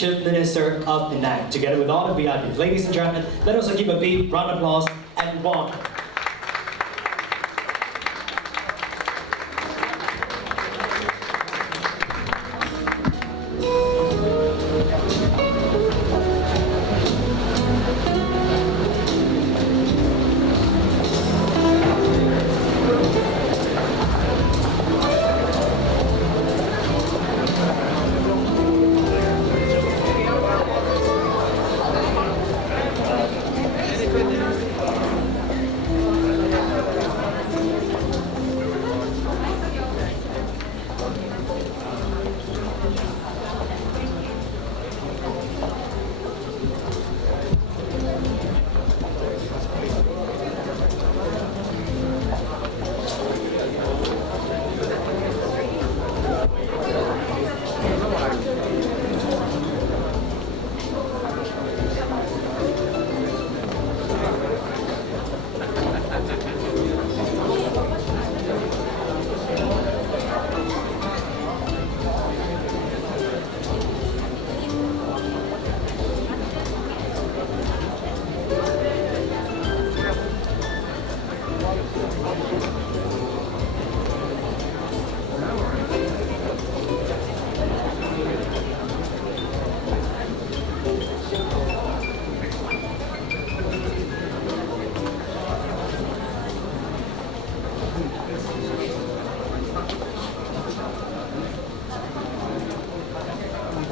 Chief Minister of Penang, together with all the VIPs. Ladies and gentlemen, let us give a big round of applause and welcome.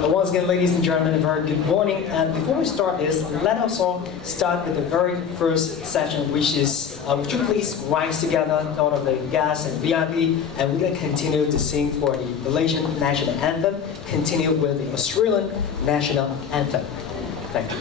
Once again, ladies and gentlemen, a very good morning. And before we start this, let us all start with the very first session, which is, would you please rise together, all of the guests and VIP, and we're going to continue to sing for the Malaysian national anthem, continue with the Australian national anthem. Thank you.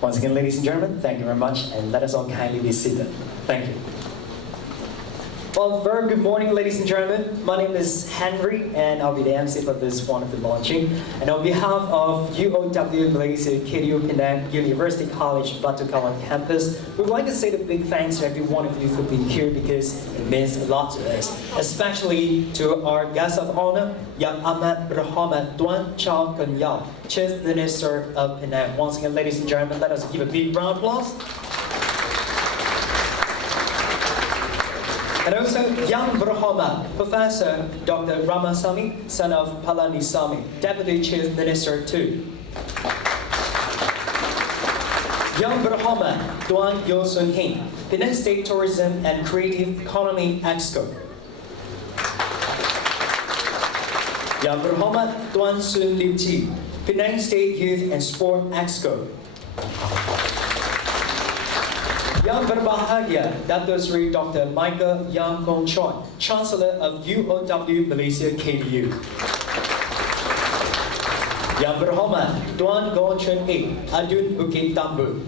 Once again, ladies and gentlemen, thank you very much, and let us all kindly be seated. Thank you. Well, very good morning, ladies and gentlemen. My name is Henry, and I'll be the MC for this wonderful launching. And on behalf of UOW Malaysia, KDU Penang University College, Batu Kawan campus, we'd like to say a big thanks to every one of you for being here because it means a lot to us. Especially to our guest of honor, Yang Amat Berhormat Tuan Chow Kun Yao, Chief Minister of Penang. Once again, ladies and gentlemen, let us give a big round of applause. And also, Yang Berhormat Professor Dr. Ramasamy, son of Palanisamy, Deputy Chief Minister too. Yang Berhormat Tuan Yeo Soon Hing, Penang State Tourism and Creative Economy Exco. Yang Berhormat Tuan Soon Lim Chi, Penang State Youth and Sport Exco. Yang Berbahagia Dato' Sri Dr. Michael Yang Kong Choi, Chancellor of UOW Malaysia KDU. Yang Berhormat Tuan Goh Chun Eng, Adun Bukit Tambu.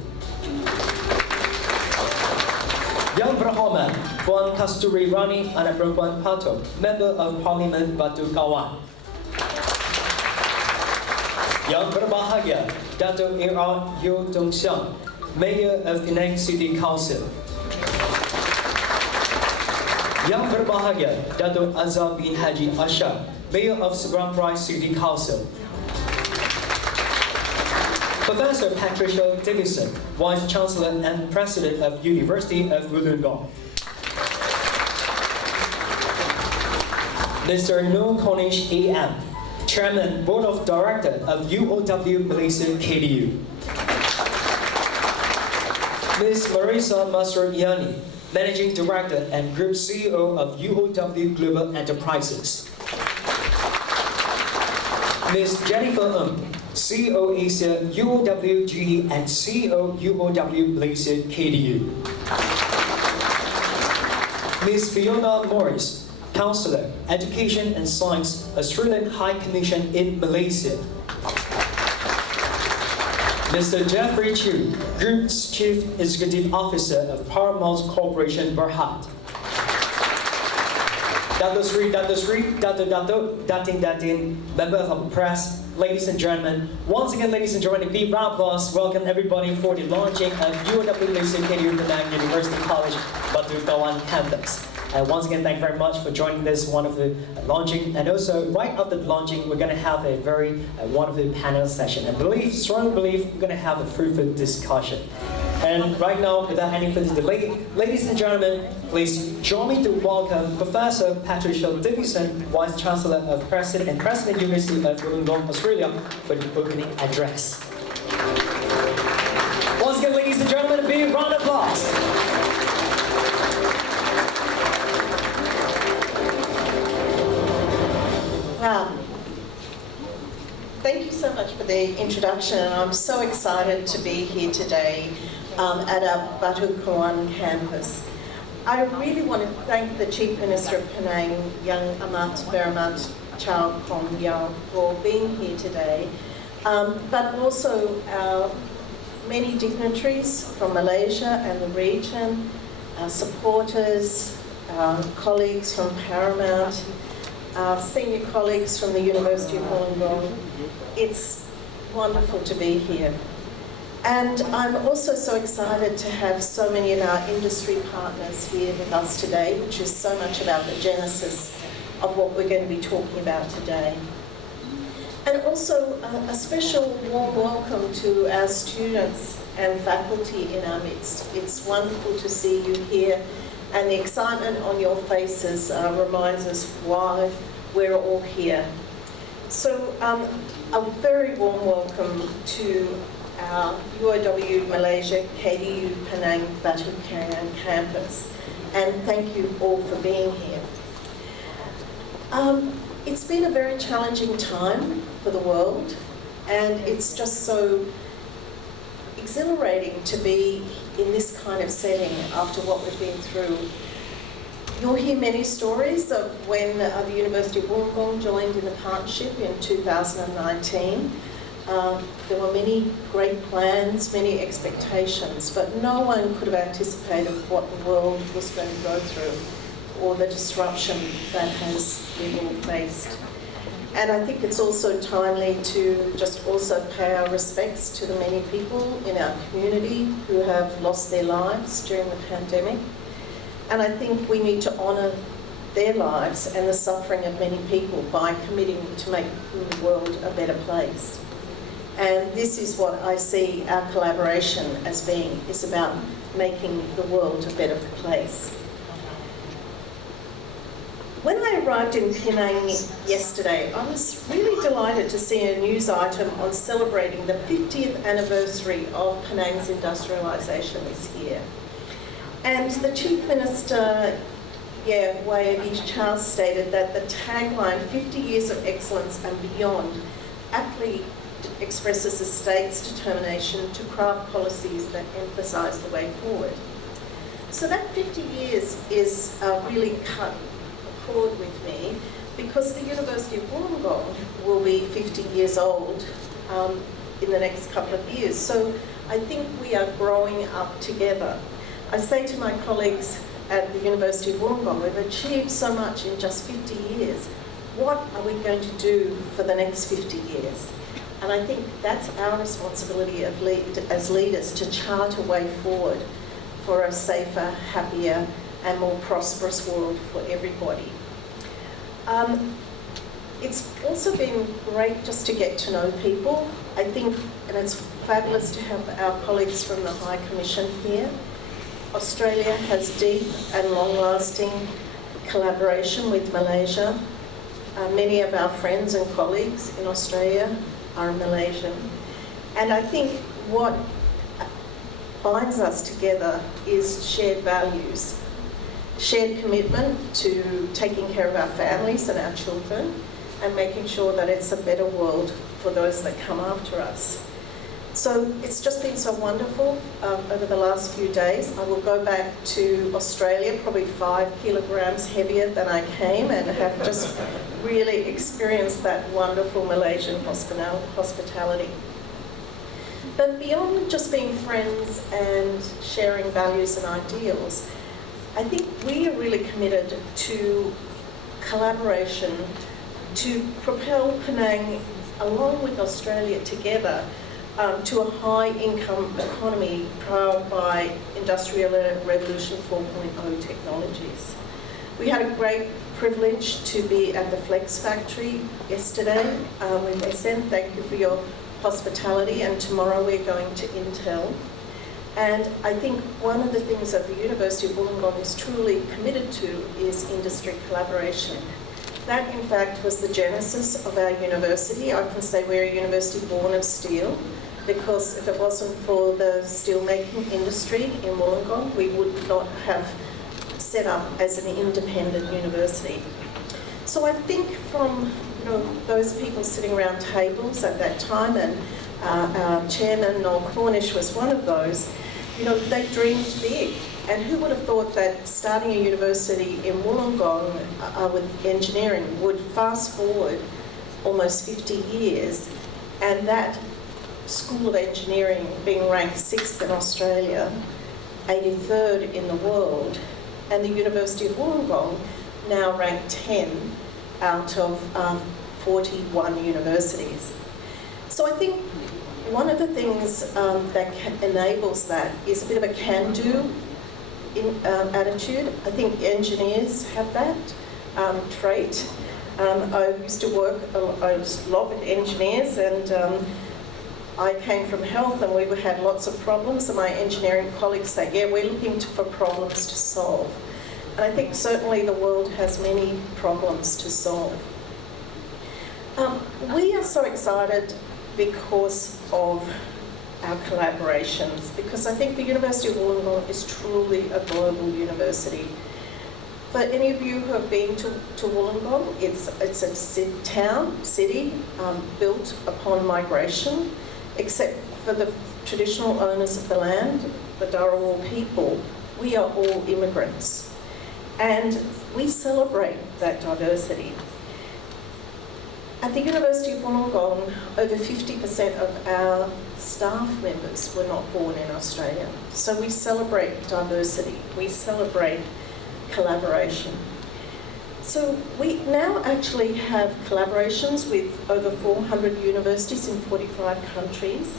Yang Berhormat Puan Kasturi Rani Anak Perempuan Pato, Member of Parliament Batu Kawan. Yang Berbahagia Dato' A.R. Yeo Dong Siang, Mayor of Penang City Council. Yang Berbahagia Dato' Azhar bin Haji Ashar, Mayor of Seberang Perai City Council. Professor Patricia Davidson, Vice Chancellor and President of University of Wollongong. Mr. Noor Cornish AM, Chairman Board of Directors of UOW Malaysia KDU. Ms. Marisa Mastroianni, Managing Director and Group CEO of UOW Global Enterprises. Ms. Jennifer CEO Asia UOW GE and CEO UOW Malaysia KDU. Ms. Fiona Morris, Counselor, Education and Science, Australian High Commission in Malaysia. Mr. Jeffrey Chu, Group's Chief Executive Officer of Paramount Corporation Berhad. Dato' Sri, Datin, Member of the Press, ladies and gentlemen. Once again, ladies and gentlemen, a big round of applause. Welcome everybody for the launching of UOW Malaysia KDU Penang University College, Batu Kawan campus. And once again, thank you very much for joining this wonderful launching. And also, right after the launching, we're going to have a very wonderful panel session. And strongly believe we're going to have a fruitful discussion. And right now, without any further delay, ladies and gentlemen, please join me to welcome Professor Patricia Davidson, Vice Chancellor of President University of Wollongong, Australia, for the opening address. Once again, ladies and gentlemen, a big round of applause. Wow. Thank you so much for the introduction, and I'm so excited to be here today at our Batu Kawan campus. I really want to thank the Chief Minister of Penang, Yang Amat Berhormat Chow Kun Yao, for being here today, but also our many dignitaries from Malaysia and the region, our supporters, our colleagues from Paramount, our senior colleagues from the University of Wollongong. It's wonderful to be here. And I'm also so excited to have so many of our industry partners here with us today, which is so much about the genesis of what we're going to be talking about today. And also a special warm welcome to our students and faculty in our midst. It's wonderful to see you here, and the excitement on your faces reminds us why we're all here. So a very warm welcome to our UOW Malaysia KDU Penang Batu Kawan campus, and thank you all for being here. It's been a very challenging time for the world, and it's just so exhilarating to be in this kind of setting after what we've been through. You'll hear many stories of when the University of Wollongong joined in the partnership in 2019, There were many great plans, many expectations, but no one could have anticipated what the world was going to go through or the disruption that we've all faced. And I think it's also timely to just also pay our respects to the many people in our community who have lost their lives during the pandemic. And I think we need to honour their lives and the suffering of many people by committing to make the world a better place. And this is what I see our collaboration as being, is about making the world a better place. When I arrived in Penang yesterday, I was really delighted to see a news item on celebrating the 50th anniversary of Penang's industrialisation this year. And the Chief Minister, UOW Charles, stated that the tagline, 50 years of excellence and beyond, aptly expresses the state's determination to craft policies that emphasise the way forward. So that 50 years is really cut a chord with me, because the University of Wollongong will be 50 years old in the next couple of years. So I think we are growing up together. I say to my colleagues at the University of Wollongong, we've achieved so much in just 50 years. What are we going to do for the next 50 years? And I think that's our responsibility as leaders, to chart a way forward for a safer, happier and more prosperous world for everybody. It's also been great just to get to know people. I think, and it's fabulous to have our colleagues from the High Commission here. Australia has deep and long-lasting collaboration with Malaysia. Many of our friends and colleagues in Australia are Malaysian. And I think what binds us together is shared values, shared commitment to taking care of our families and our children, and making sure that it's a better world for those that come after us. So it's just been so wonderful over the last few days. I will go back to Australia, probably 5 kilograms heavier than I came, and have just really experienced that wonderful Malaysian hospitality. But beyond just being friends and sharing values and ideals, I think we are really committed to collaboration to propel Penang, along with Australia together, to a high-income economy powered by Industrial Revolution 4.0 technologies. We had a great privilege to be at the Flex factory yesterday with SN. Thank you for your hospitality, and tomorrow we're going to Intel. And I think one of the things that the University of Wollongong is truly committed to is industry collaboration. That, in fact, was the genesis of our university. I can say we're a university born of steel, because if it wasn't for the steelmaking industry in Wollongong, we would not have set up as an independent university. So I think from those people sitting around tables at that time, and our chairman, Noel Cornish, was one of those, they dreamed big. And who would have thought that starting a university in Wollongong with engineering would fast forward almost 50 years, and that School of Engineering being ranked 6th in Australia, 83rd in the world, and the University of Wollongong now ranked 10 out of 41 universities. So I think one of the things that enables that is a bit of a can-do attitude. I think engineers have that trait. I used to work a lot with engineers, and I came from health, and we had lots of problems, and my engineering colleagues say, yeah, we're looking for problems to solve. And I think certainly the world has many problems to solve. We are so excited because of our collaborations, because I think the University of Wollongong is truly a global university. For any of you who have been to Wollongong, it's a city built upon migration, except for the traditional owners of the land, the Dharawal people. We are all immigrants, and we celebrate that diversity. At the University of Wollongong, over 50% of our staff members were not born in Australia. So we celebrate diversity, we celebrate collaboration. So we now actually have collaborations with over 400 universities in 45 countries,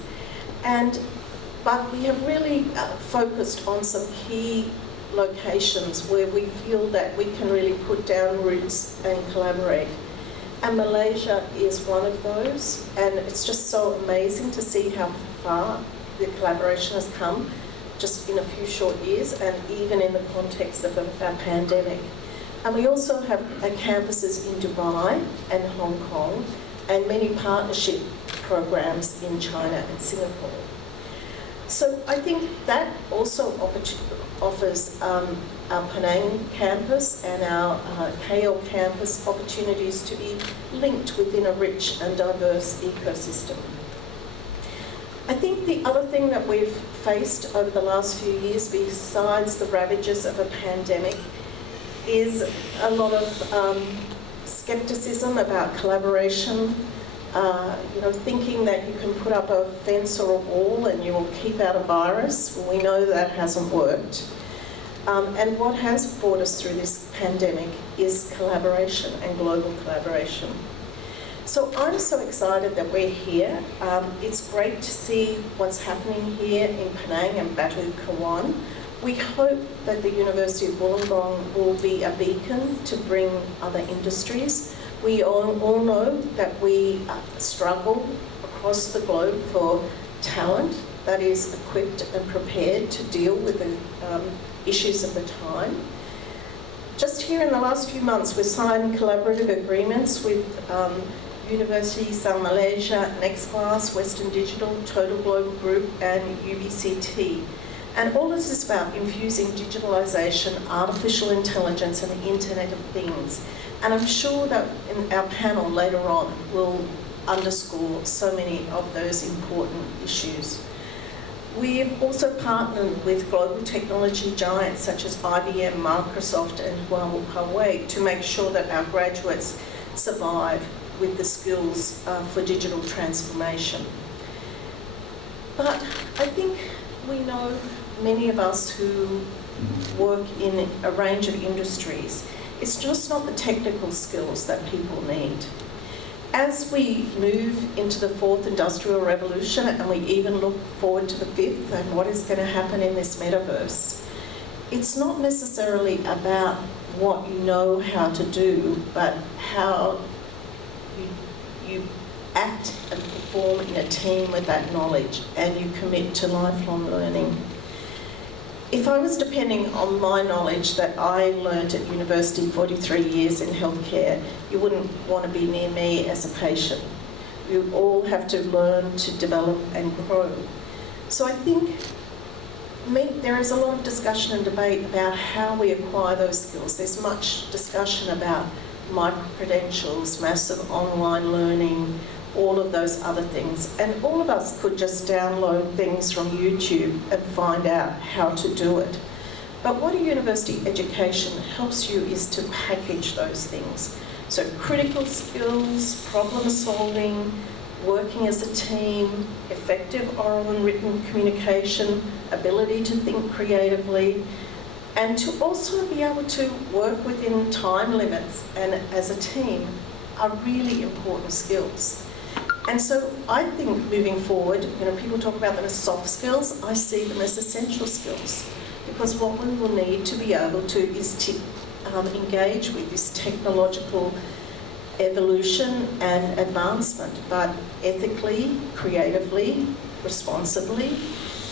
but we have really focused on some key locations where we feel that we can really put down roots and collaborate. And Malaysia is one of those, and it's just so amazing to see how far the collaboration has come just in a few short years, and even in the context of a pandemic. And we also have campuses in Dubai and Hong Kong, and many partnership programs in China and Singapore. So I think that also offers our Penang campus and our KL campus opportunities to be linked within a rich and diverse ecosystem. I think the other thing that we've faced over the last few years, besides the ravages of a pandemic, is a lot of skepticism about collaboration, thinking that you can put up a fence or a wall and you will keep out a virus. We know that hasn't worked. And what has brought us through this pandemic is collaboration and global collaboration. So I'm so excited that we're here. It's great to see what's happening here in Penang and Batu, Kawan. We hope that the University of Wollongong will be a beacon to bring other industries. We all know that we struggle across the globe for talent that is equipped and prepared to deal with the issues of the time. Just here in the last few months, we've signed collaborative agreements with universities in Malaysia, Next Class, Western Digital, Total Global Group, and UBCT. And all this is about infusing digitalisation, artificial intelligence, and the Internet of Things. And I'm sure that in our panel later on will underscore so many of those important issues. We've also partnered with global technology giants such as IBM, Microsoft, and Huawei to make sure that our graduates survive with the skills for digital transformation. But I think we know, many of us who work in a range of industries, it's just not the technical skills that people need. As we move into the fourth industrial revolution, and we even look forward to the fifth and what is going to happen in this metaverse, it's not necessarily about what you know how to do, but how you act and perform in a team with that knowledge, and you commit to lifelong learning. If I was depending on my knowledge that I learned at university 43 years in healthcare, you wouldn't want to be near me as a patient. We all have to learn to develop and grow. So I think there is a lot of discussion and debate about how we acquire those skills. There's much discussion about micro-credentials, massive online learning, all of those other things. And all of us could just download things from YouTube and find out how to do it. But what a university education helps you is to package those things. So critical skills, problem solving, working as a team, effective oral and written communication, ability to think creatively, and to also be able to work within time limits and as a team are really important skills. And so I think moving forward, people talk about them as soft skills, I see them as essential skills, because what we will need to be able to is to engage with this technological evolution and advancement, but ethically, creatively, responsibly,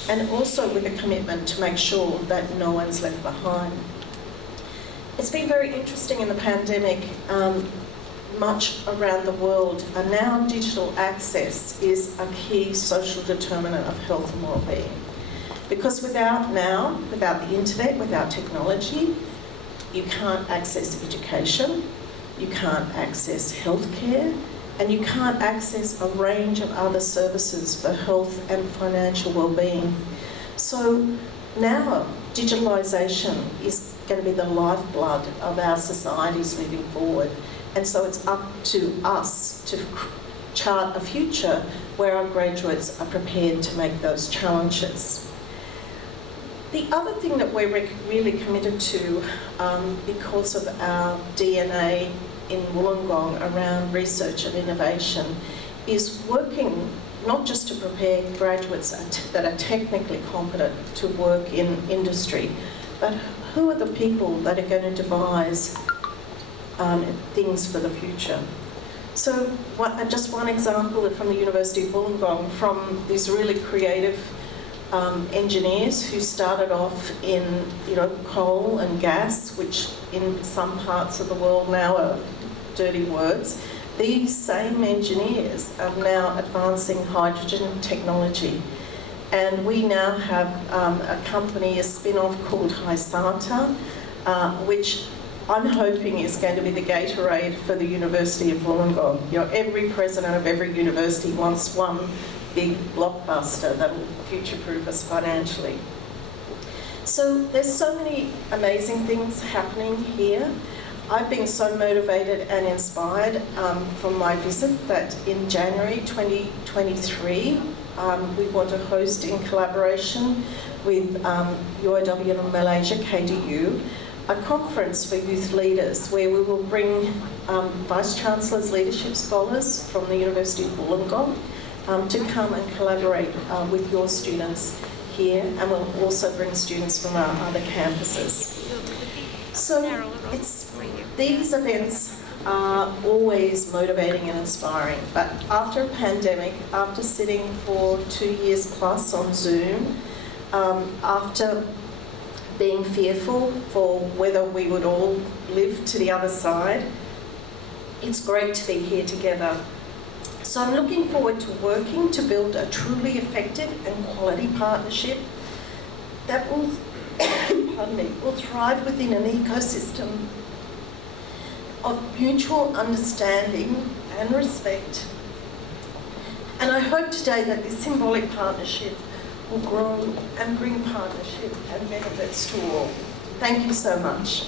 and also with a commitment to make sure that no one's left behind. It's been very interesting in the pandemic. Much around the world, and now digital access is a key social determinant of health and well-being. Because without the internet, without technology, you can't access education, you can't access healthcare, and you can't access a range of other services for health and financial well-being. So now digitalisation is going to be the lifeblood of our societies moving forward. And so it's up to us to chart a future where our graduates are prepared to make those challenges. The other thing that we're really committed to, because of our DNA in Wollongong around research and innovation, is working not just to prepare graduates that are technically competent to work in industry, but who are the people that are going to devise things for the future. So just one example from the University of Wollongong, from these really creative engineers who started off in coal and gas, which in some parts of the world now are dirty words. These same engineers are now advancing hydrogen technology. And we now have a company, a spin-off called Hysata, which I'm hoping is going to be the Gatorade for the University of Wollongong. Every president of every university wants one big blockbuster that will future-proof us financially. So there's so many amazing things happening here. I've been so motivated and inspired from my visit that in January 2023, we want to host, in collaboration with UOW in Malaysia, KDU, a conference for youth leaders where we will bring Vice Chancellor's Leadership Scholars from the University of Wollongong to come and collaborate with your students here, and we'll also bring students from our other campuses. So these events are always motivating and inspiring, but after a pandemic, after sitting for 2 years plus on Zoom, after being fearful for whether we would all live to the other side, it's great to be here together. So I'm looking forward to working to build a truly effective and quality partnership that will, pardon me, will thrive within an ecosystem of mutual understanding and respect. And I hope today that this symbolic partnership will grow and bring partnership and benefits to all. Thank you so much.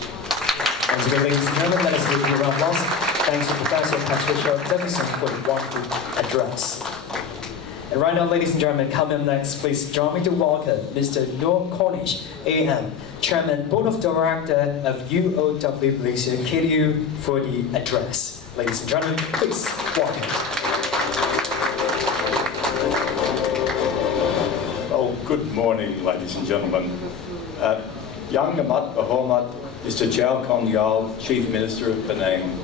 Once again, ladies and gentlemen, let us give you a round of applause. Thanks to Professor Patricia Davidson for the wonderful address. And right now, ladies and gentlemen, coming up next, please join me to welcome Mr. Noor Cornish, AM, Chairman, Board of Director of UOW Malaysia, KDU, for the address. Ladies and gentlemen, please welcome. Oh, good morning, ladies and gentlemen. Yang Amat Berhormat Mr. Chow Kong Yao, Chief Minister of Penang,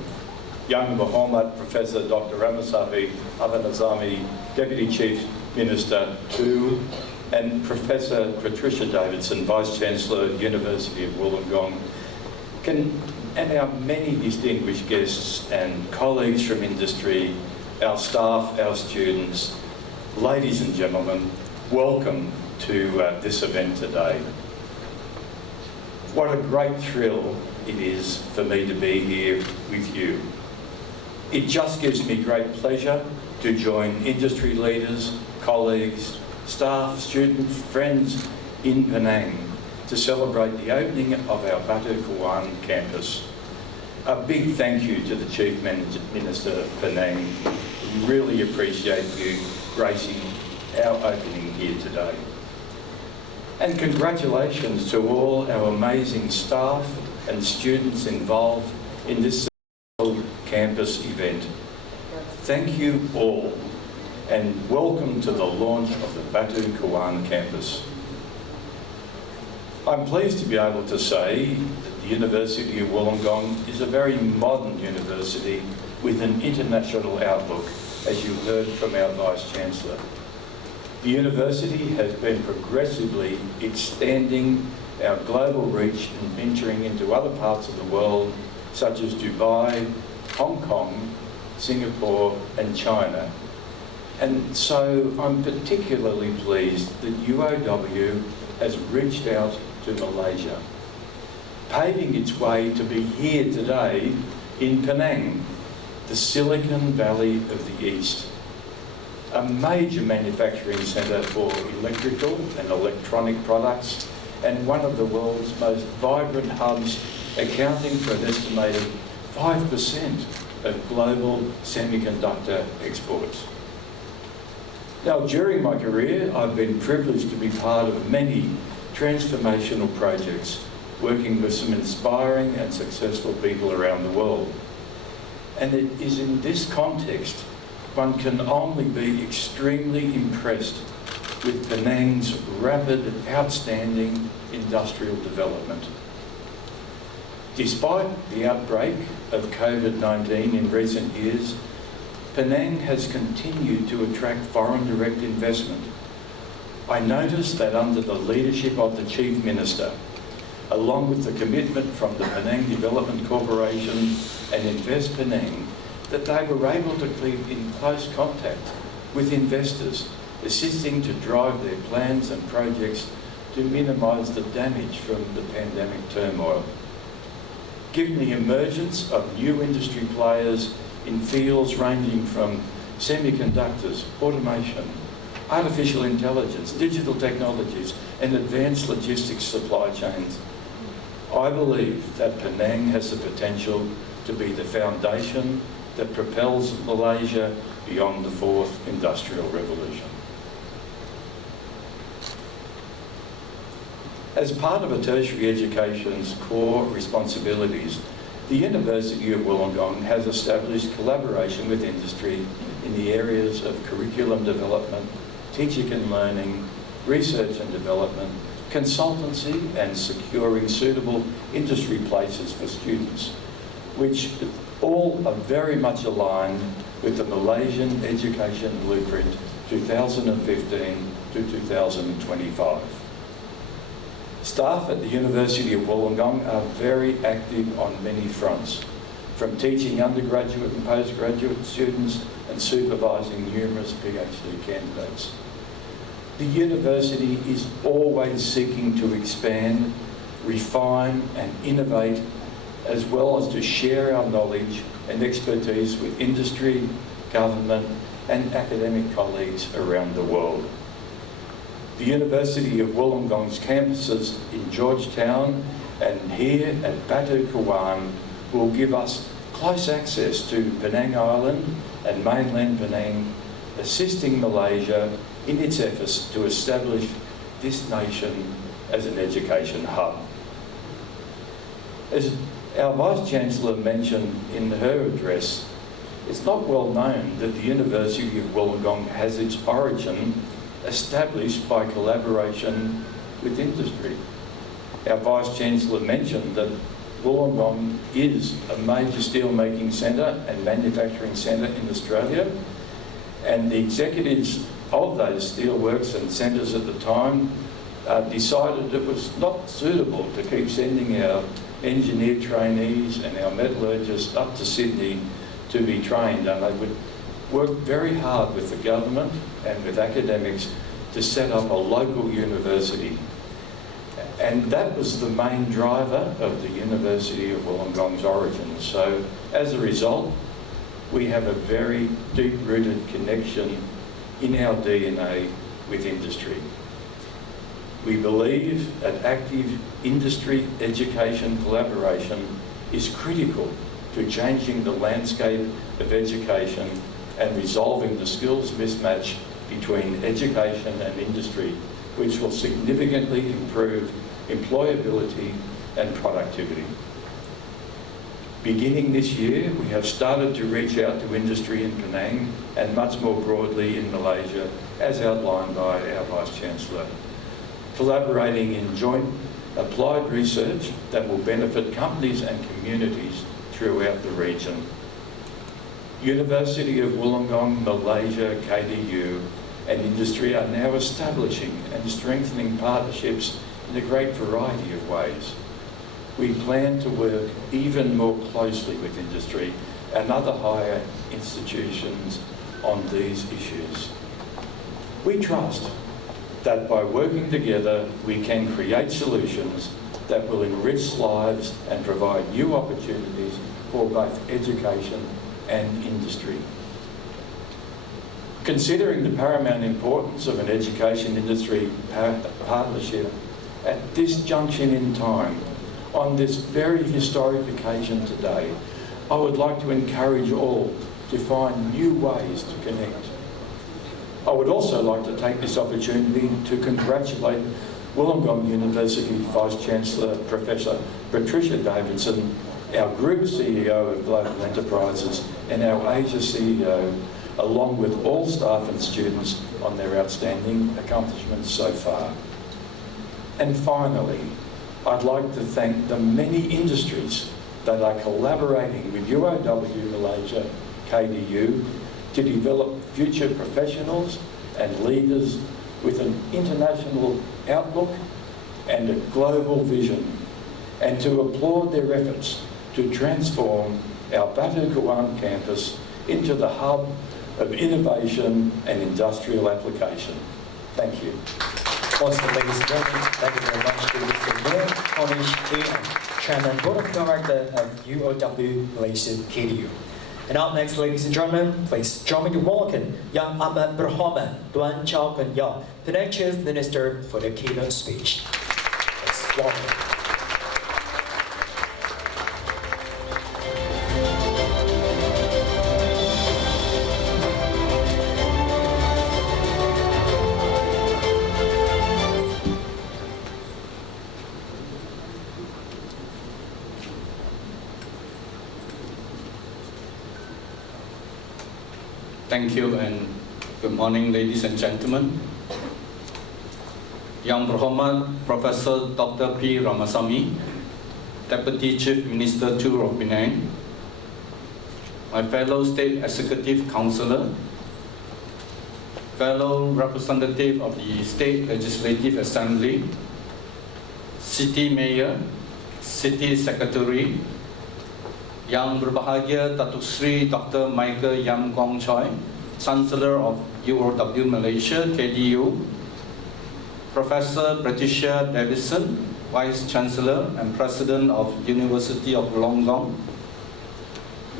Yang Berhormat Professor Dr. Ramasavi Avanazami, Deputy Chief Minister too, and Professor Patricia Davidson, Vice Chancellor, University of Wollongong, and our many distinguished guests and colleagues from industry, our staff, our students, ladies and gentlemen, welcome to this event today. What a great thrill it is for me to be here with you. It just gives me great pleasure to join industry leaders, colleagues, staff, students, friends in Penang to celebrate the opening of our Batu Kawan campus. A big thank you to the Chief Minister of Penang. We really appreciate you gracing our opening here today. And congratulations to all our amazing staff and students involved in this campus event. Thank you all, and welcome to the launch of the Batu Kawan campus. I'm pleased to be able to say that the University of Wollongong is a very modern university with an international outlook, as you heard from our Vice-Chancellor. The university has been progressively extending our global reach and venturing into other parts of the world, such as Dubai, Hong Kong, Singapore and China. And so I'm particularly pleased that UOW has reached out to Malaysia, paving its way to be here today in Penang, the Silicon Valley of the East, a major manufacturing centre for electrical and electronic products, and one of the world's most vibrant hubs, accounting for an estimated 5% of global semiconductor exports. Now, during my career, I've been privileged to be part of many transformational projects, working with some inspiring and successful people around the world. And it is in this context one can only be extremely impressed with Penang's rapid, outstanding industrial development. Despite the outbreak of COVID-19 in recent years, Penang has continued to attract foreign direct investment. I noticed that under the leadership of the Chief Minister, along with the commitment from the Penang Development Corporation and Invest Penang, that they were able to keep in close contact with investors, assisting to drive their plans and projects to minimise the damage from the pandemic turmoil. Given the emergence of new industry players in fields ranging from semiconductors, automation, artificial intelligence, digital technologies and advanced logistics supply chains, I believe that Penang has the potential to be the foundation that propels Malaysia beyond the fourth industrial revolution. As part of a tertiary education's core responsibilities, the University of Wollongong has established collaboration with industry in the areas of curriculum development, teaching and learning, research and development, consultancy and securing suitable industry places for students, which all are very much aligned with the Malaysian Education Blueprint 2015 to 2025. Staff at the University of Wollongong are very active on many fronts, from teaching undergraduate and postgraduate students and supervising numerous PhD candidates. The university is always seeking to expand, refine and innovate, as well as to share our knowledge and expertise with industry, government and academic colleagues around the world. The University of Wollongong's campuses in Georgetown and here at Batu, Kawan will give us close access to Penang Island and mainland Penang, assisting Malaysia in its efforts to establish this nation as an education hub. As our Vice-Chancellor mentioned in her address, it's not well known that the University of Wollongong has its origin established by collaboration with industry. Our Vice-Chancellor mentioned that Wollongong is a major steel-making centre and manufacturing centre in Australia, and the executives of those steelworks and centres at the time decided it was not suitable to keep sending our engineer trainees and our metallurgists up to Sydney to be trained, and they would work very hard with the government and with academics to set up a local university. And that was the main driver of the University of Wollongong's origins. So as a result, we have a very deep-rooted connection in our DNA with industry. We believe that active industry education collaboration is critical to changing the landscape of education and resolving the skills mismatch between education and industry, which will significantly improve employability and productivity. Beginning this year, we have started to reach out to industry in Penang and much more broadly in Malaysia, as outlined by our Vice-Chancellor, collaborating in joint applied research that will benefit companies and communities throughout the region. University of Wollongong, Malaysia, KDU and industry are now establishing and strengthening partnerships in a great variety of ways. We plan to work even more closely with industry and other higher institutions on these issues. We trust that by working together we can create solutions that will enrich lives and provide new opportunities for both education and industry. Considering the paramount importance of an education industry partnership at this junction in time, on this very historic occasion today, I would like to encourage all to find new ways to connect. I would also like to take this opportunity to congratulate Wollongong University Vice-Chancellor Professor Patricia Davidson, our Group CEO of Global Enterprises and our Asia CEO, along with all staff and students on their outstanding accomplishments so far. And finally, I'd like to thank the many industries that are collaborating with UOW Malaysia, KDU, to develop future professionals and leaders with an international outlook and a global vision, and to applaud their efforts to transform our Batu Kawan campus into the hub of innovation and industrial application. Thank you. Once again, ladies and gentlemen, thank you very much to Mr. Neil Cornish, Chairman Board of Director of UOW Malaysia KDU. And up next, ladies and gentlemen, please join me to welcome Yang Amat Berhormat Tuan Chow Kun Yaw, the next Chief Minister, for the keynote speech. Please welcome. Thank you and good morning, ladies and gentlemen. Yang Berhormat Professor Dr. P. Ramasamy, Deputy Chief Minister II of Penang, my fellow State Executive Councillor, fellow representative of the State Legislative Assembly, City Mayor, City Secretary, Yang Berbahagia Datuk Sri Dr. Michael Yam Kwong Choi, Chancellor of UOW Malaysia, KDU, Professor Patricia Davidson, Vice Chancellor and President of University of Wollongong,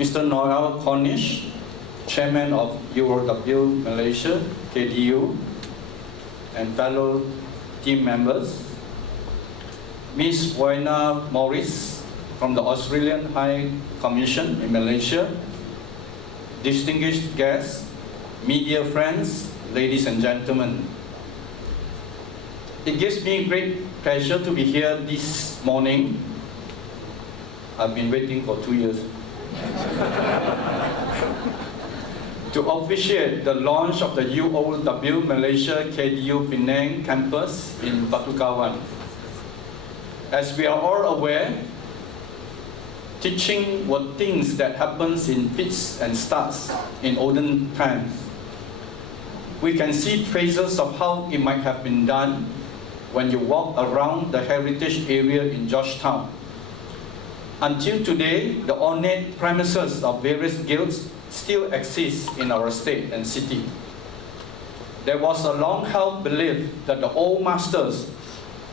Mr. Noel Cornish, Chairman of UOW Malaysia, KDU, and fellow team members, Ms. Wayna Morris, from the Australian High Commission in Malaysia, distinguished guests, media friends, ladies and gentlemen. It gives me great pleasure to be here this morning. I've been waiting for 2 years. To officiate the launch of the UOW Malaysia KDU Penang campus in Batu Kawan. As we are all aware, teaching were things that happens in fits and starts in olden times. We can see traces of how it might have been done when you walk around the heritage area in Georgetown. Until today, the ornate premises of various guilds still exist in our state and city. There was a long-held belief that the old masters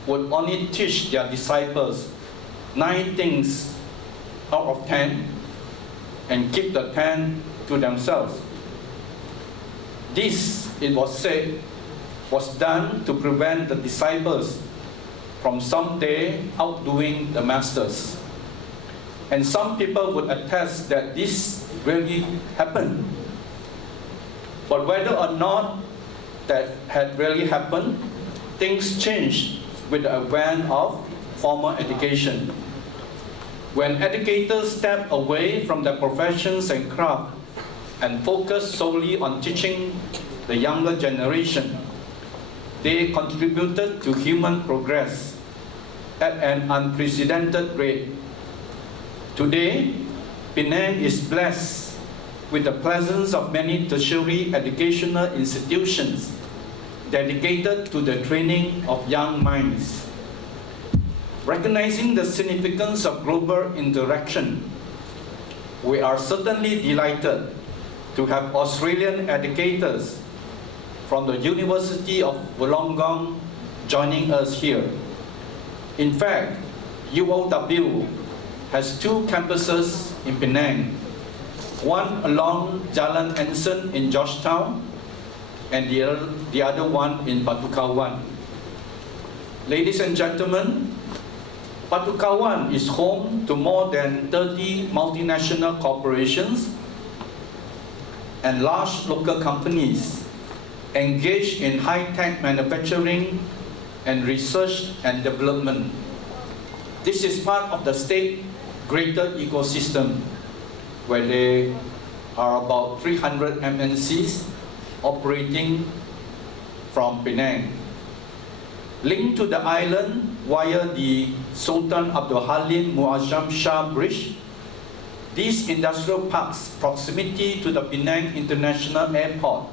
would only teach their disciples 9 things out of 10 and keep the 10 to themselves. This, it was said, was done to prevent the disciples from someday outdoing the masters. And some people would attest that this really happened. But whether or not that had really happened, things changed with the advent of formal education. When educators stepped away from their professions and craft and focused solely on teaching the younger generation, they contributed to human progress at an unprecedented rate. Today, Penang is blessed with the presence of many tertiary educational institutions dedicated to the training of young minds. Recognizing the significance of global interaction, we are certainly delighted to have Australian educators from the University of Wollongong joining us here. In fact, UOW has 2 campuses in Penang, one along Jalan Anson in Georgetown and the other one in Batu Kawan. Ladies and gentlemen, Batu Kawan is home to more than 30 multinational corporations and large local companies engaged in high-tech manufacturing and research and development. This is part of the state greater ecosystem, where there are about 300 MNCs operating from Penang. Linked to the island via the Sultan Abdul Halim Muazzam Shah Bridge, these industrial parks' proximity to the Penang International Airport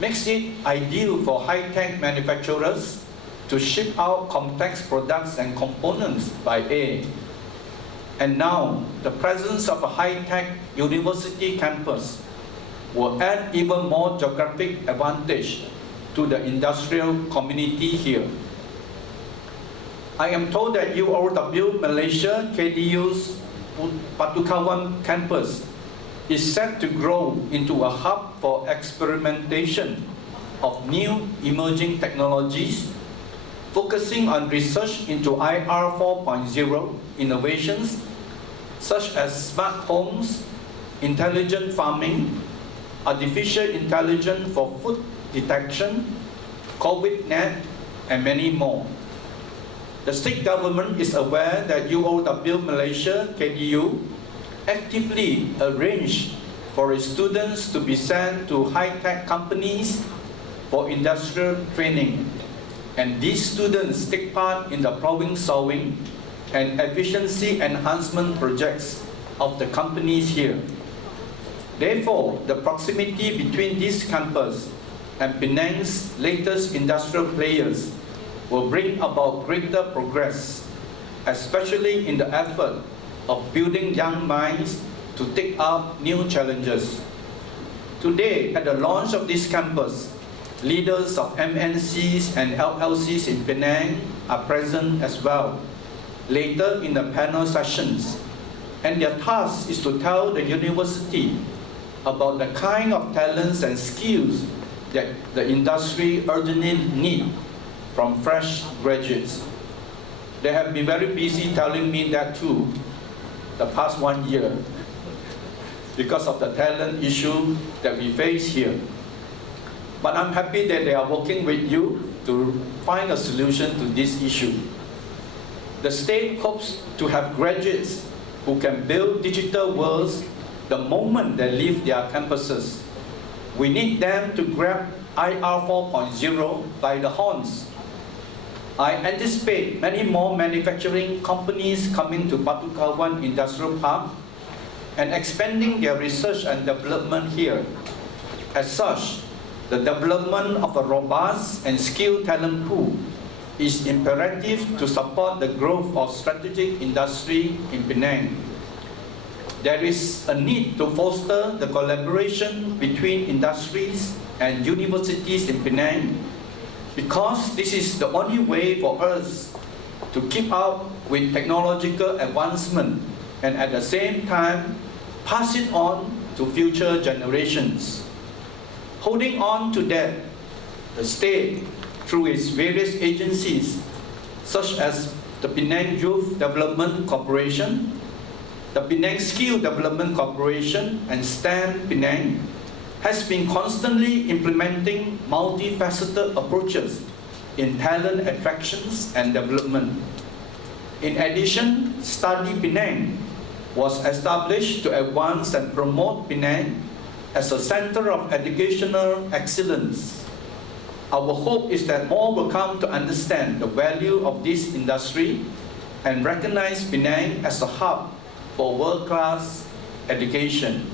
makes it ideal for high-tech manufacturers to ship out complex products and components by air. And now, the presence of a high-tech university campus will add even more geographic advantage to the industrial community here. I am told that UOW Malaysia KDU's Batu Kawan campus is set to grow into a hub for experimentation of new emerging technologies, focusing on research into IR 4.0 innovations such as smart homes, intelligent farming, artificial intelligence for food detection, COVID-net, and many more. The state government is aware that UOW Malaysia KDU actively arranged for its students to be sent to high-tech companies for industrial training. And these students take part in the problem solving and efficiency enhancement projects of the companies here. Therefore, the proximity between this campus and Penang's latest industrial players will bring about greater progress, especially in the effort of building young minds to take up new challenges. Today, at the launch of this campus, leaders of MNCs and LLCs in Penang are present as well, later in the panel sessions. And their task is to tell the university about the kind of talents and skills that the industry urgently needs from fresh graduates. They have been very busy telling me that too, the past 1 year, because of the talent issue that we face here. But I'm happy that they are working with you to find a solution to this issue. The state hopes to have graduates who can build digital worlds the moment they leave their campuses. We need them to grab IR 4.0 by the horns. I anticipate many more manufacturing companies coming to Batu Kawan Industrial Park and expanding their research and development here. As such, the development of a robust and skilled talent pool is imperative to support the growth of strategic industry in Penang. There is a need to foster the collaboration between industries and universities in Penang, because this is the only way for us to keep up with technological advancement and at the same time pass it on to future generations. Holding on to that, the state, through its various agencies, such as the Penang Youth Development Corporation, the Penang Skill Development Corporation, and STEM Penang, has been constantly implementing multifaceted approaches in talent attractions and development. In addition, Study Penang was established to advance and promote Penang as a center of educational excellence. Our hope is that more will come to understand the value of this industry and recognize Penang as a hub for world-class education.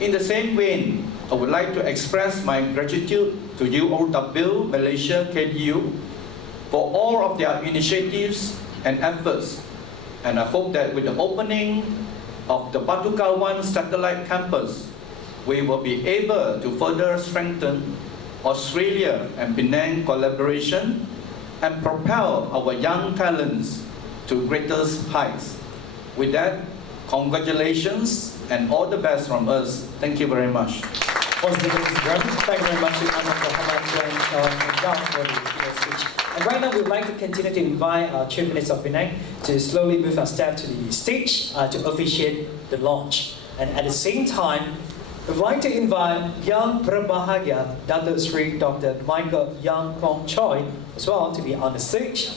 In the same vein, I would like to express my gratitude to UOW Malaysia KDU for all of their initiatives and efforts. And I hope that with the opening of the Batu Kawan Satellite Campus, we will be able to further strengthen Australia and Penang collaboration and propel our young talents to greater heights. With that, congratulations and all the best from us. Thank you very much. Thank you very much to Anna for the speech. And right now, we'd like to continue to invite our Chief Minister of Penang to slowly move our step to the stage to officiate the launch. And at the same time, we'd like to invite Yang Berbahagia Datuk Sri Dr. Michael Yang Kwong Choi as well to be on the stage.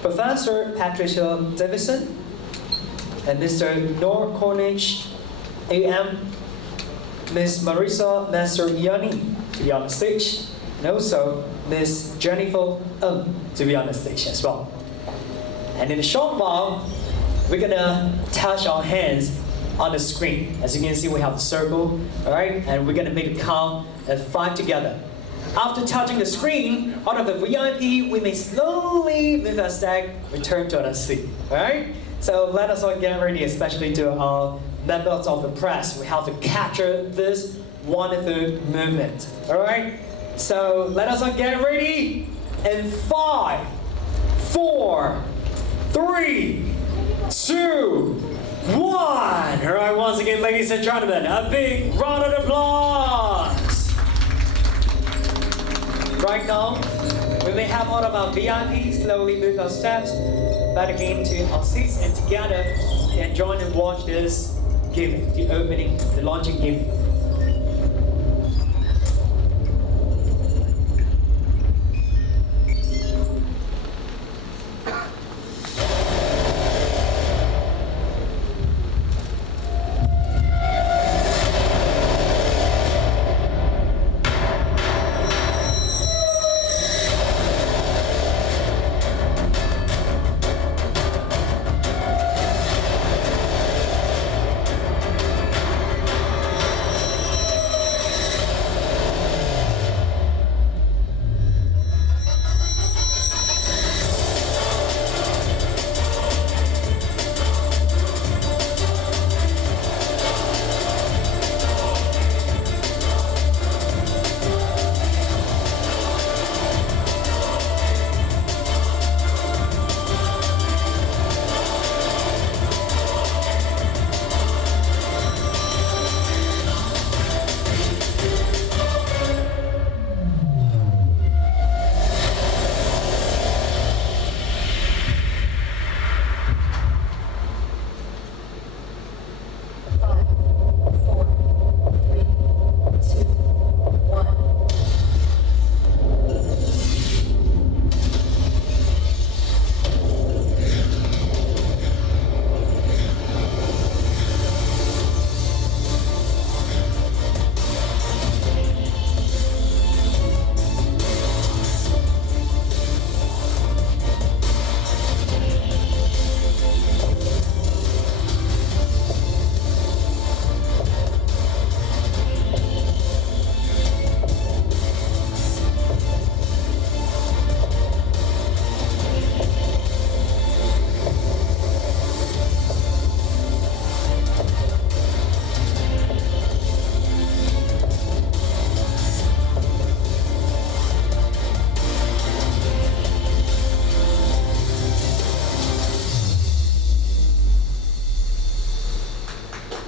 Professor Patricia Davison and Mr. Noor Cornish, AM, Ms. Marisa Mastriani to be on the stage, and also Ms. Jennifer to be on the stage as well. And in a short while, we're gonna touch our hands on the screen. As you can see, we have the circle, all right? And we're gonna make a count of 5 together. After touching the screen, out of the VIP, we may slowly move our stack, return to our seat, all right? So let us all get ready, especially to our members of the press. We have to capture this wonderful movement, all right? So let us all get ready. In 5, 4, 3, 2, 1. All right, once again, ladies and gentlemen, a big round of applause. Right now, we may have all of our VIPs slowly move our steps back again to our seats, and together we can join and watch this giving, the opening, the launching giving.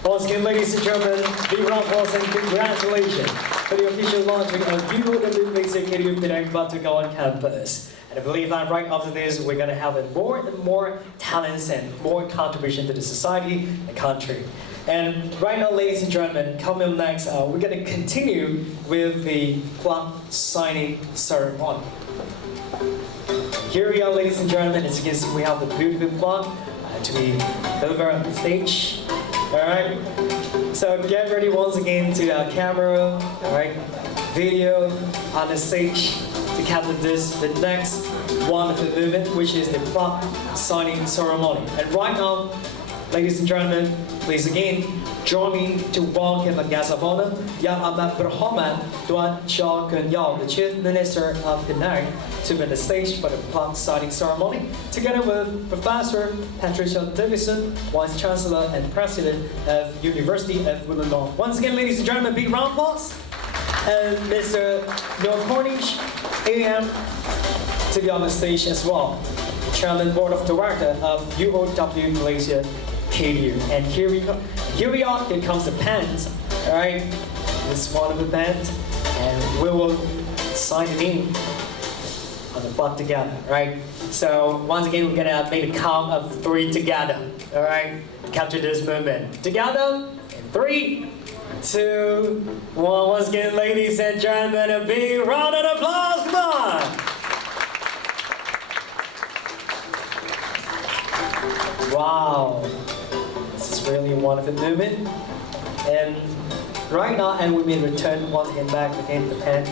Once again, ladies and gentlemen, big round of applause and congratulations for the official launching of UOW Basic KDU Penang Batu Kawan campus. And I believe that right after this, we're going to have more and more talents and more contribution to the society and country. And right now, ladies and gentlemen, coming next, we're going to continue with the plaque signing ceremony. Here we are, ladies and gentlemen. As you can see, we have the beautiful plaque to be delivered on the stage. All right. So get ready once again to our camera, all right, video on the stage to capture this, the next wonderful movement, which is the plaque signing ceremony. And right now, ladies and gentlemen, please again join me to welcome a guest of honor, Yang Amat Berhormat Tuan Chua Kun Yao, the Chief Minister of Penang, to be on the stage for the plaque signing ceremony, together with Professor Patricia Davison, Vice Chancellor and President of University of Wollongong. Once again, ladies and gentlemen, big round of applause. And Mr. Noor Cornish, AM, to be on the stage as well, Chairman Board of Directors of UOW Malaysia, KDU. And here we are, here comes the band, all right? This is one of the band, and we will sign it in on the clock together, right? So once again, we're gonna make a count of 3 together, all right? Capture this moment. Together, in 3, 2, 1. Once again, ladies and gentlemen, a big round of applause, come on! Wow, this is really a wonderful movement. And right now, and we may return once again back again to Penang.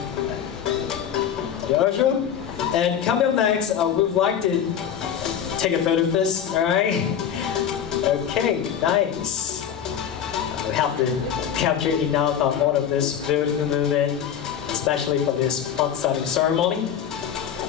Usual. And coming up next, we would like to take a photo of this, all right? Okay, nice. We have to capture enough of all of this beautiful movement, especially for this font-signing ceremony.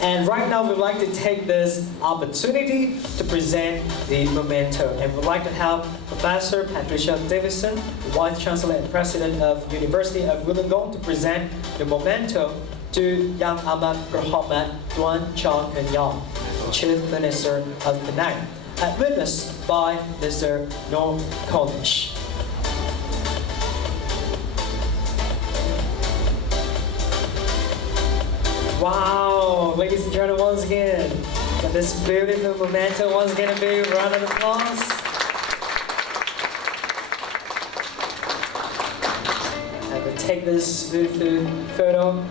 And right now, we'd like to take this opportunity to present the memento. And we'd like to have Professor Patricia Davidson, Vice Chancellor and President of University of Wollongong, to present the memento to Yang Amat Berhormat Tuan Chong Keun Yong, Chief Minister of Penang, and witnessed by Mr. Norm College. Wow, ladies and gentlemen, once again, got this beautiful memento. Once again, a big round of applause. And we'll take this beautiful photo,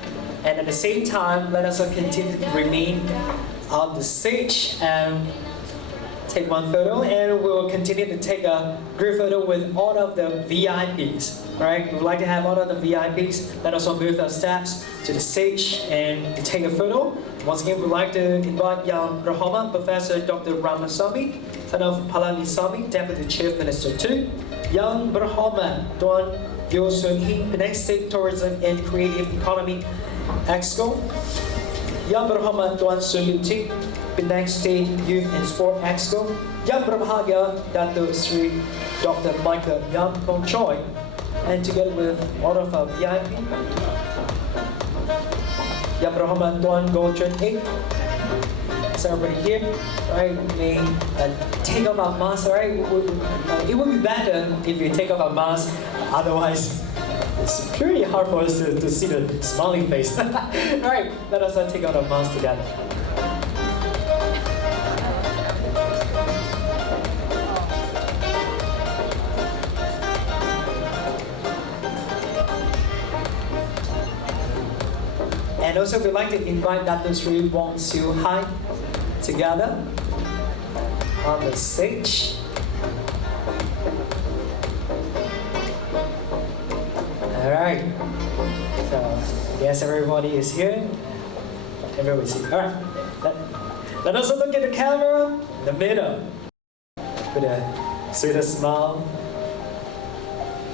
and at the same time, let us continue to remain on the stage and take one photo, and we will continue to take a group photo with all of the VIPs. Right? We'd like to have all of the VIPs. Let us all move our steps to the stage and take a photo. Once again, we'd like to invite Yang Berhormat Professor Dr. Ramasamy, son of Palanisamy, Deputy Chief Minister 2, Yang Berhormat Tuan Yeo Soon Hee, Penang State Tourism and Creative Economy Exco, Yang Berhormat Tuan Soon Liu Tik, Penang State Youth and Sport Exco, Yang Berbahagia Datuk Sri Dr. Michael Yang Kong Choi, and together with all of our VIP, Yang Berhormat Tuan Goh Chun Eng. So everybody here, right, may take off our mask, right? It would be better if you take off our mask, otherwise it's pretty hard for us to see the smiling face. Alright, let us take out our mask together. And also, we'd like to invite Dr. Sri Wong Siu Hai together on the stage. All right. So, I guess everybody is here. Everybody's here. All right. Let us look at the camera in the middle with a sweetest smile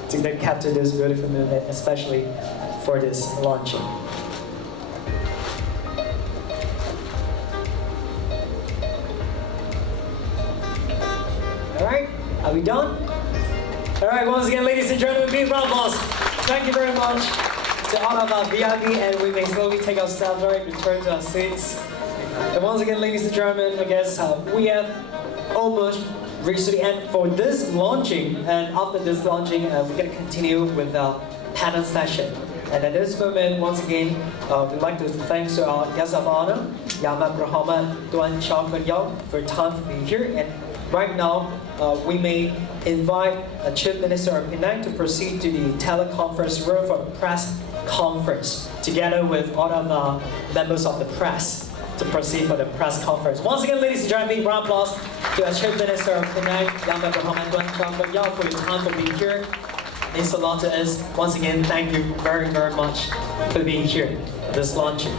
to then capture this beautiful moment, especially for this launching. Alright, are we done? Alright, once again, ladies and gentlemen, big round of applause. Thank you very much to all of our VIP, and we may slowly take our steps, right, return to our seats. And once again, ladies and gentlemen, I guess we have almost reached the end for this launching, and after this launching, we're going to continue with our panel session. And at this moment, once again, we'd like to thank our guest of honor, Yang Amat Berhormat Tuan Chong Keun Yong, for your time to be here. And right now, we may invite Chief Minister of Penang to proceed to the teleconference room for the press conference, together with all of the members of the press to proceed for the press conference. Once again, ladies and gentlemen, round of applause to our Chief Minister of Penang, Yang Amat Berhormat Tuan Chong Keun Yong, for your time for being here. Means a lot to us. Once again, thank you very, very much for being here for this launching.